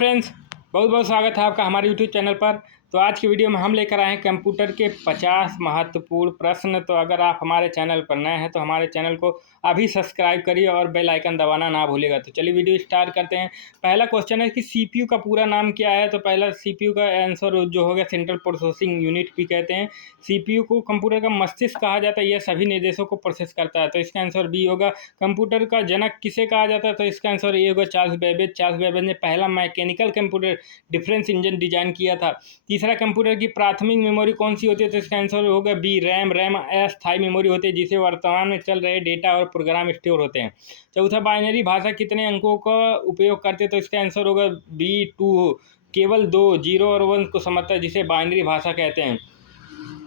Friends, बहुत बहुत स्वागत है आपका हमारे यूट्यूब चैनल पर। तो आज की वीडियो में हम लेकर आए हैं कंप्यूटर के 50 महत्वपूर्ण प्रश्न। तो अगर आप हमारे चैनल पर नए हैं तो हमारे चैनल को अभी सब्सक्राइब करिए और बेल आइकन दबाना ना भूलिएगा। तो चलिए वीडियो स्टार्ट करते हैं। पहला क्वेश्चन है कि सीपीयू का पूरा नाम क्या है। तो पहला सीपीयू का आंसर जो होगा सेंट्रल प्रोसेसिंग यूनिट भी कहते हैं। सीपीयू को कंप्यूटर का मस्तिष्क कहा जाता है, यह सभी निर्देशों को प्रोसेस करता है। तो इसका आंसर बी होगा। कंप्यूटर का जनक किसे कहा जाता है। तो इसका आंसर ए होगा चार्ल्स बेबेज। चार्ल्स बेबेज ने पहला mechanical computer difference engine design किया था। तीसरा, कंप्यूटर की प्राथमिक मेमोरी कौन सी होती है। तो इसका आंसर होगा बी रैम। रैम अस्थायी मेमोरी होती है जिसे वर्तमान में चल रहे डेटा और प्रोग्राम स्टोर होते हैं। चौथा, बाइनरी भाषा कितने अंकों का उपयोग करते हैं। तो इसका आंसर होगा बी 2। केवल 2 0 और 1 को समझता है जिसे बाइनरी भाषा कहते हैं।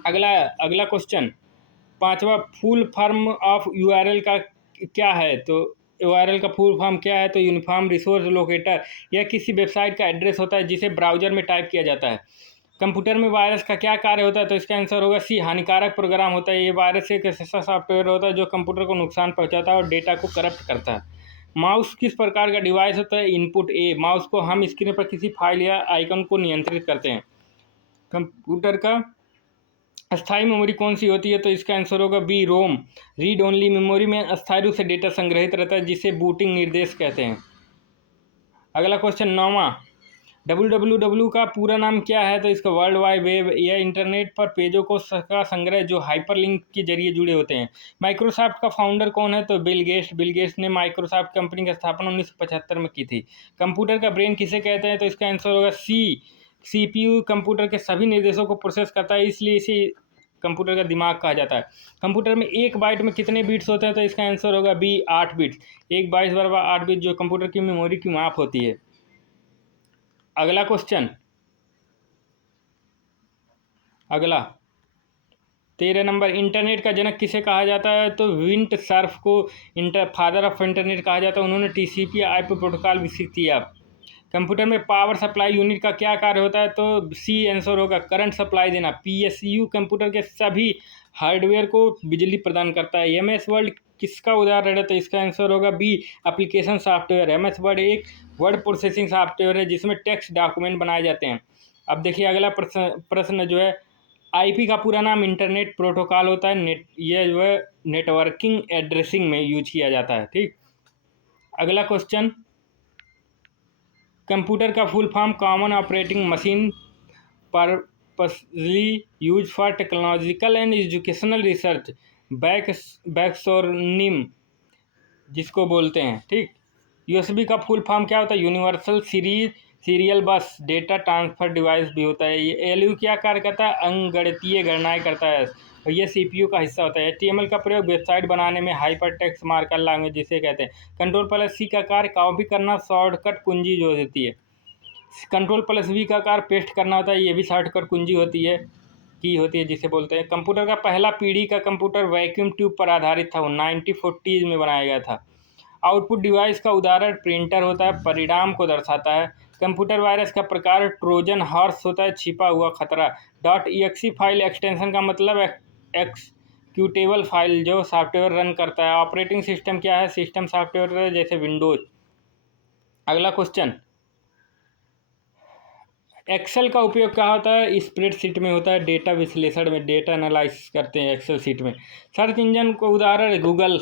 अगला अगला क्वेश्चन, पांचवा, फुल फॉर्म ऑफ यूआरएल का क्या है। तो यूआरएल का फुल फॉर्म क्या है। तो यूनिफॉर्म रिसोर्स लोकेटर। यह किसी वेबसाइट का एड्रेस होता है जिसे ब्राउजर में टाइप किया जाता है। कंप्यूटर में वायरस का क्या कार्य होता है। तो इसका आंसर होगा सी, हानिकारक प्रोग्राम होता है। ये वायरस एक ऐसा सॉफ्टवेयर होता है जो कंप्यूटर को नुकसान पहुंचाता है और डेटा को करप्ट करता है। माउस किस प्रकार का डिवाइस होता है। Input A. माउस को हम स्क्रीन पर किसी फाइल या आइकन को नियंत्रित करते हैं। कंप्यूटर का अस्थायी मेमोरी कौन सी होती है। तो इसका आंसर होगा B ROM. Read only memory में अस्थायी रूप से डेटा संग्रहित रहता है जिसे बूटिंग निर्देश कहते हैं। अगला क्वेश्चन, नौवां, www का पूरा नाम क्या है। तो इसका वर्ल्ड वाइड वेब, यह इंटरनेट पर पेजों का संग्रह जो हाइपरलिंक के जरिए जुड़े होते हैं। माइक्रोसॉफ्ट का फाउंडर कौन है। तो बिल गेट्स। बिल गेट्स ने माइक्रोसॉफ्ट कंपनी की स्थापना 1975 में की थी। कंप्यूटर का ब्रेन किसे कहते हैं। तो इसका आंसर होगा सी, सीपीयू कंप्यूटर के सभी निर्देशों को प्रोसेस करता है, इसलिए इसे कंप्यूटर का दिमाग कहा जाता है। कंप्यूटर में एक बाइट में कितने बिट्स होते हैं। तो इसका आंसर होगा बी 8 बिट्स। एक बाइट बराबर 8 बिट जो कंप्यूटर की मेमोरी की माप होती है। अगला क्वेश्चन, अगला 13 नंबर, इंटरनेट का जनक किसे कहा जाता है। तो विंट सर्फ को फादर ऑफ इंटरनेट कहा जाता है। उन्होंने टीसीपी आईपी प्रोटोकॉल विकसित किया। कंप्यूटर में पावर सप्लाई यूनिट का क्या कार्य होता है। तो सी आंसर होगा करंट सप्लाई देना। पीएसयू कंप्यूटर के सभी हार्डवेयर को बिजली प्रदान करता है। एमएस वर्ड किसका उदाहरण है। तो इसका आंसर होगा B application software. MS Word एक वर्ड प्रोसेसिंग सॉफ्टवेयर है जिसमें टेक्स्ट डॉक्यूमेंट बनाए जाते हैं। अब देखिए अगला प्रश्न जो है, आईपी का पूरा नाम इंटरनेट प्रोटोकॉल होता है। यह जो है नेटवर्किंग एड्रेसिंग में यूज किया जाता है। ठीक। अगला क्वेश्चन, कंप्यूटर का full form common operating machine purposely use for technological and educational research, backronym जिसको बोलते हैं। ठीक। यूएसबी का फुल फॉर्म क्या होता है। यूनिवर्सल सीरियल बस डेटा ट्रांसफर डिवाइस भी होता है। ये एलयू क्या कार्य करता है, अंकगणितीय गणनाएं करता है और ये सीपीयू का हिस्सा होता है। एचटीएमएल का प्रयोग वेबसाइट बनाने में, हाइपर टेक्स्ट मार्कअप लैंग्वेज जिसे कहते हैं। कंट्रोल प्लस सी का कार्य कॉपी करना, शॉर्टकट कुंजी जो देती है। कंट्रोल प्लस वी का कार्य पेस्ट करना होता है, ये भी शॉर्टकट कुंजी होती है, की होती है जिसे बोलते हैं। कंप्यूटर का पहला पीढ़ी का कंप्यूटर वैक्यूम ट्यूब पर आधारित था, वो 1940 में बनाया गया था। आउटपुट डिवाइस का उदाहरण प्रिंटर होता है, परिणाम को दर्शाता है। कंप्यूटर वायरस का प्रकार ट्रोजन हॉर्स होता है, छिपा हुआ खतरा। .exe फाइल एक्सटेंशन का मतलब एक्सक्यूटेबल फाइल जो सॉफ्टवेयर रन करता है। ऑपरेटिंग सिस्टम क्या है, सिस्टम सॉफ्टवेयर जैसे विंडोज। अगला क्वेश्चन, एक्सेल का उपयोग क्या होता है, स्प्रेडशीट में होता है। डेटा विश्लेषण में, डेटा एनालाइसिस करते हैं एक्सेल शीट में। सर्च इंजन को उदाहरण गूगल,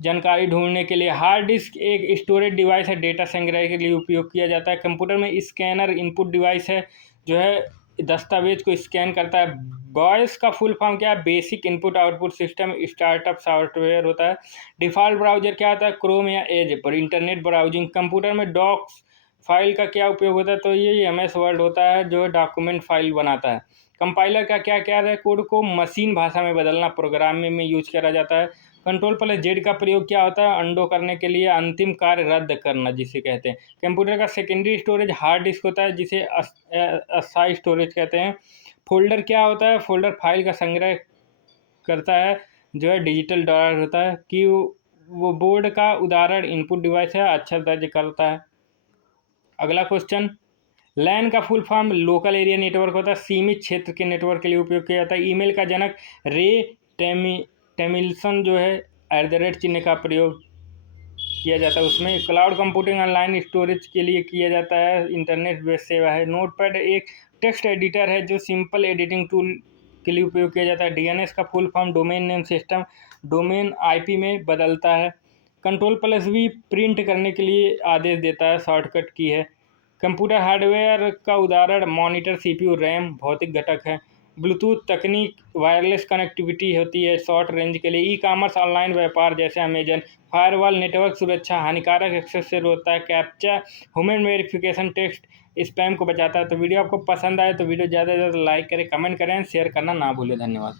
जानकारी ढूंढने के लिए। हार्ड डिस्क एक स्टोरेज डिवाइस है, डेटा संग्रह के लिए उपयोग किया जाता है। कंप्यूटर में स्कैनर इनपुट डिवाइस है जो है दस्तावेज को स्कैन करता है। बॉयस का फुल फॉर्म क्या है, basic input output system startup software होता है। डिफ़ॉल्ट ब्राउजर क्या होता है, क्रोम या एज पर इंटरनेट ब्राउजिंग। कंप्यूटर में डॉक्स फाइल का क्या उपयोग होता है। तो ये एमएस वर्ड होता है जो डॉक्यूमेंट फाइल बनाता है। कंपाइलर का क्या क्या है, कोड को मशीन भाषा में बदलना, प्रोग्रामिंग में यूज करा जाता है। कंट्रोल प्लस जेड का प्रयोग क्या होता है, अंडो करने के लिए, अंतिम कार्य रद्द करना जिसे कहते हैं। कंप्यूटर का सेकेंडरी स्टोरेज हार्ड डिस्क होता है जिसे अस्थायी स्टोरेज कहते हैं। फोल्डर क्या होता है, फोल्डर फाइल का संग्रह करता है जो है डिजिटल ड्राइव होता है। कि वो बोर्ड का उदाहरण इनपुट डिवाइस है, अक्षर दर्ज करता है। अगला क्वेश्चन, लैन का full form local area network होता है, सीमित क्षेत्र के नेटवर्क के लिए उपयोग किया जाता है। ईमेल का जनक रे टेमिल्सन जो है @ चिन्ह का प्रयोग किया जाता है। उसमें क्लाउड कंप्यूटिंग ऑनलाइन स्टोरेज के लिए किया जाता है, इंटरनेट बेस्ड सेवा है। नोटपैड एक टेक्स्ट एडिटर है जो सिंपल एडिटिंग टूल के लिए उपयोग किया जाता है। डीएनएस का full form domain name system, domain IP में बदलता है। कंट्रोल प्लस भी प्रिंट करने के लिए आदेश देता है, शॉर्टकट की है। कंप्यूटर हार्डवेयर का उदाहरण मॉनिटर, सीपीयू, रैम भौतिक घटक है। ब्लूटूथ तकनीक वायरलेस कनेक्टिविटी होती है शॉर्ट रेंज के लिए। ई कॉमर्स ऑनलाइन व्यापार जैसे अमेजन। फायरवॉल नेटवर्क सुरक्षा, हानिकारक एक्सेस से रोकता है। Captcha human verification, text spam को बचाता है। तो वीडियो आपको पसंद आए तो वीडियो ज़्यादा से ज़्यादा लाइक करें, कमेंट करें, शेयर करना ना भूलें। धन्यवाद।